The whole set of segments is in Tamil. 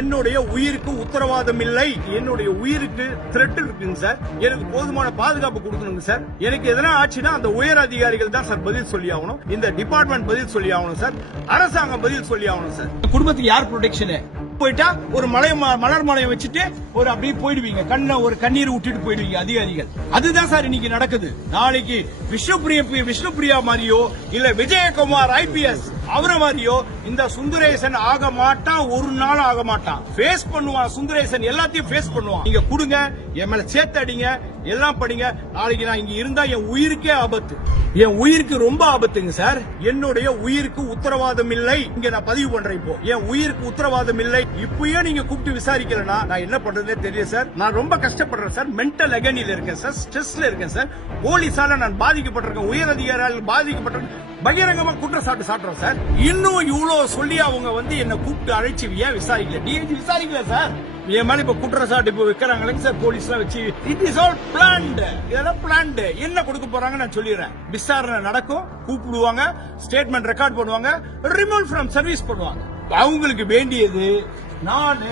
என்னுடைய உயிருக்கு உத்தரவாதம் இல்லை, என்னுடைய உயிருக்கு த்ரெட் இருக்குங்க சார். எனக்கு போதுமான பாதுகாப்பு கொடுக்கணுங்க சார். எனக்கு எதனா ஆச்சுன்னா அந்த உயர் அதிகாரிகள் தான் சார் பதில் சொல்லி ஆகணும். இந்த டிபார்ட்மெண்ட் பதில் சொல்லி ஆகணும் சார். அரசாங்கம் பதில் சொல்லி ஆகணும் சார். குடும்பத்துக்கு யார் ப்ரொடெக்ஷன்? போயிட்டா ஒரு மலர் மலையை வச்சுட்டு ஒரு அப்படியே போயிடுவீங்க, ஒரு கண்ணீர் விட்டுட்டு போயிடுவீங்க அதிகாரிகள். அதுதான் சார் இன்னைக்கு நடக்குது. நாளைக்கு விஷ்ணுபிரியா மாதிரியோ இல்ல விஜயகுமார் IPS அவரை மாதிரியோ இந்த சுந்தரேசன் ஆக மாட்டான், ஒரு நாள் ஆக மாட்டான். ஃபேஸ் பண்ணுவான் சுந்தரேசன், எல்லாத்தையும் ஃபேஸ் பண்ணுவான். நீங்க கொடுங்க, என் மேல சேர்த்து அடிங்க, எல்லாம் படிங்க. நாளைக்கு நான் இங்க இருந்தா என் உயிருக்கே ஆபத்து, என் உயிருக்கு ரொம்ப ஆபத்துங்க சார். என்னுடைய உயிருக்கு உத்தரவாதம் இல்லை. இங்க நான் பதிவு பண்றேன். இப்போ என் உயிருக்கு உத்தரவாதம் இல்லை. இப்பயே நீங்க கூப்பிட்டு விசாரிக்கலனா நான் என்ன பண்றதே தெரியும் சார். நான் ரொம்ப கஷ்டப்படுறேன் சார். மென்டல் அகனில இருக்கேன் சார், ஸ்ட்ரெஸ்ல இருக்கேன் சார். போலீஸால நான் பாதிக்கப்பட்டிருக்கேன், உயர் அதிகாரிகள் பாதிக்கப்பட்டிருக்கேன். பகிரங்கமா குற்றச்சாட்டு சாட்டுறோம் சார். இன்னும் இவ்வளவு சொல்லி அவங்க என்ன கூப்பிட்டு அழைச்சு ஏன் விசாரிக்கல? DIG விசாரிக்கல sir. என் மேல இப்ப குற்றச்சாட்டு இப்ப வைக்கிறாங்களே சார் போலீஸ் எல்லாம் வச்சு. It is all plant. இதெல்லாம் பிளான்ட். என்ன கொடுக்க போறாங்க நான் சொல்லிடுறேன். விசாரணை நடக்கும், கூப்பிடுவாங்க, ஸ்டேட்மெண்ட் ரெக்கார்ட் பண்ணுவாங்க, ரிமூவ் ஃப்ரம் சர்வீஸ் பண்ணுவாங்க. அவங்களுக்கு வேண்டியது நான்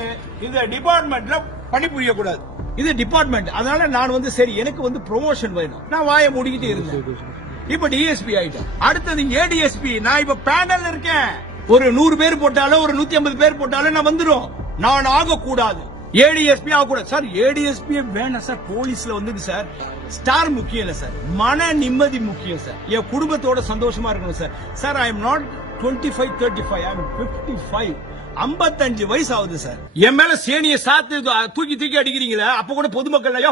இந்த டிபார்ட்மெண்ட்ல பணிபுரிய கூடாது. இது டிபார்ட்மெண்ட். அதனால நான் சரி எனக்கு ப்ரொமோஷன் வேணும். நான் வாயை மூடிக்கிட்டு இருந்தேன். இப்ப டிஎஸ்பி ஆயிட்டேன். அடுத்தது ADSP. நான் இப்ப பேனல் இருக்கேன். ஒரு 100 பேர் போட்டாலும் ஒரு 150 பேர் போட்டாலும் நான் வந்துடும். நான் ஆகக்கூடாது. ADSP ஆகக்கூடாது சார். ADSP வேணாம் சார். போலீஸ்ல சார் ஸ்டார் முக்கியம் இல்ல சார், மன நிம்மதி முக்கியம் சார். என் குடும்பத்தோட சந்தோஷமா இருக்கணும் sir. Sir I am not 25, 35, I am 55. 55 வயசு ஆகுது சார். என் மேல சேனிய சாத்து தூக்கி அடிக்கிறீங்களா? அப்ப கூட பொதுமக்கள்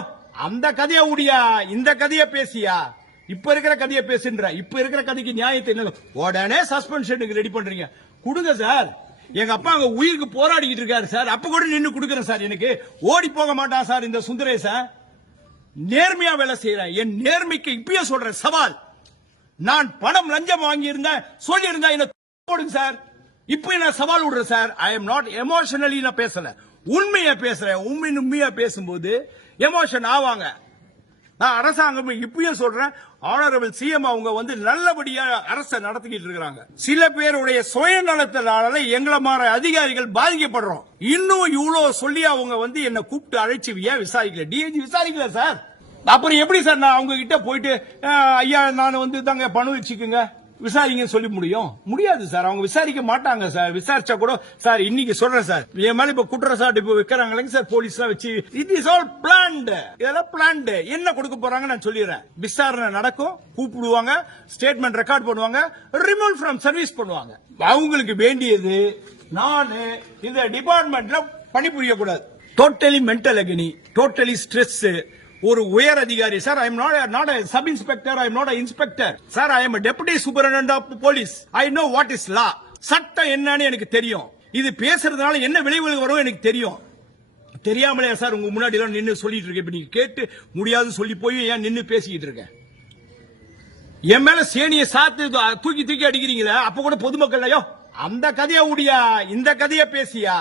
அந்த கதையா உடியா, இந்த கதைய பேசியா, இப்ப இருக்கிற கதையை பேசுன்ற. இப்ப இருக்கிற கதைக்கு நியாயத்தை உடனே சஸ்பென்ஷனுக்கு ரெடி பண்றீங்க. கொடுங்க சார். எங்க அப்பா அங்க உயிருக்கு போராடிக்கிட்டு இருக்காரு சார். அப்ப கூட நின்னு கொடுக்கறேன் சார். எனக்கு ஓடி போக மாட்டான் சார் இந்த சுந்தரேசன். நேர்மையா வேலை செய்யறேன். என் நேர்மைக்கு இப்பயே சொல்றேன் சவால். நான் பணம் லஞ்சம் வாங்கி இருந்தேன் சொல்லி இருந்தா என்ன போடுங்க சார். இப்ப நான் சவால் விடுறேன் sir. I am not emotionally நான் பேசல, உண்மையா பேசுறேன். உண்மையா பேசும்போது எமோஷன் ஆவாங்க. நான் அரசாங்கம் இப்பயும் சொல்றேன், ஆனரபிள் CM அவங்க நல்லபடியா அரசை நடத்திக்கிட்டு இருக்காங்க. சில பேருடைய சுயநலத்தினால எங்களை மாற அதிகாரிகள் பாதிக்கப்படுறோம். இன்னும் இவ்வளவு சொல்லி அவங்க என்ன கூப்பிட்டு அழைச்சு ஏன் விசாரிக்கல? DIG விசாரிக்கல sir. அப்புறம் எப்படி சார் நான் அவங்க கிட்ட போயிட்டு ஐயா நான் தாங்க பணம் வச்சுக்குங்க விசாரிங்கன்னு சொல்லி முடியாது சார். அவங்க விசாரிக்க மாட்டாங்க சார். விசாரிச்சா கூட சார் இன்னைக்கு சொல்றேன் சார், என் மேல இப்ப குற்றச்சாட்டு இப்ப வைக்கிறாங்களே சார் போலீஸ் எல்லாம் வச்சு. It is all plant. இதெல்லாம் பிளான்ட். என்ன கொடுக்க போறாங்க நான் சொல்லிடுறேன். விசாரணை நடக்கும், கூப்பிடுவாங்க, ஸ்டேட்மெண்ட் ரெக்கார்ட் பண்ணுவாங்க, ரிமூவ் ஃப்ரம் சர்வீஸ் பண்ணுவாங்க. அவங்களுக்கு வேண்டியது நான் இந்த டிபார்ட்மெண்ட்ல பணிபுரிய கூடாது. Totally mental agony, totally stress. ஒரு உயர் அதிகாரி sir. I am not a sub inspector, I am not a inspector sir, I am a deputy superintendent of police. I know what is law. சட்டம் என்னன்னு எனக்கு தெரியும். இது பேசுறதுனால என்ன விளைவுகள் வரும் எனக்கு தெரியும். தெரியாமலே சார் உங்க முன்னாடி எல்லாம் நின்னு சொல்லிட்டு இருக்கேன். இப்ப நீங்க கேட்டு முடியாதுன்னு சொல்லி போய் ஏன் நின்னு பேசிக்கிட்டு இருக்கேன்? என் மேல சேனிய சாத்து தூக்கி அடிக்கிறீங்களா? அப்ப கூட பொதுமக்கள் அந்த கதையா உடியா, இந்த கதைய பேசியா,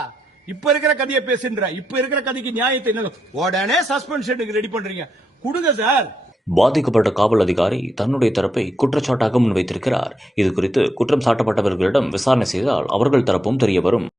இப்ப இருக்கிற கதையை பேசுன்ற. இப்ப இருக்கிற கதைக்கு நியாயத்தை உடனே சஸ்பென்ஷனுக்கு ரெடி பண்றீங்க. கொடுங்க சார். பாதிக்கப்பட்ட காவல் அதிகாரி தன்னுடைய தரப்பை குற்றச்சாட்டாக முன்வைத்திருக்கிறார். இது குறித்து குற்றம் சாட்டப்பட்டவர்களிடம் விசாரணை செய்தால் அவர்கள் தரப்பும் தெரியவரும்.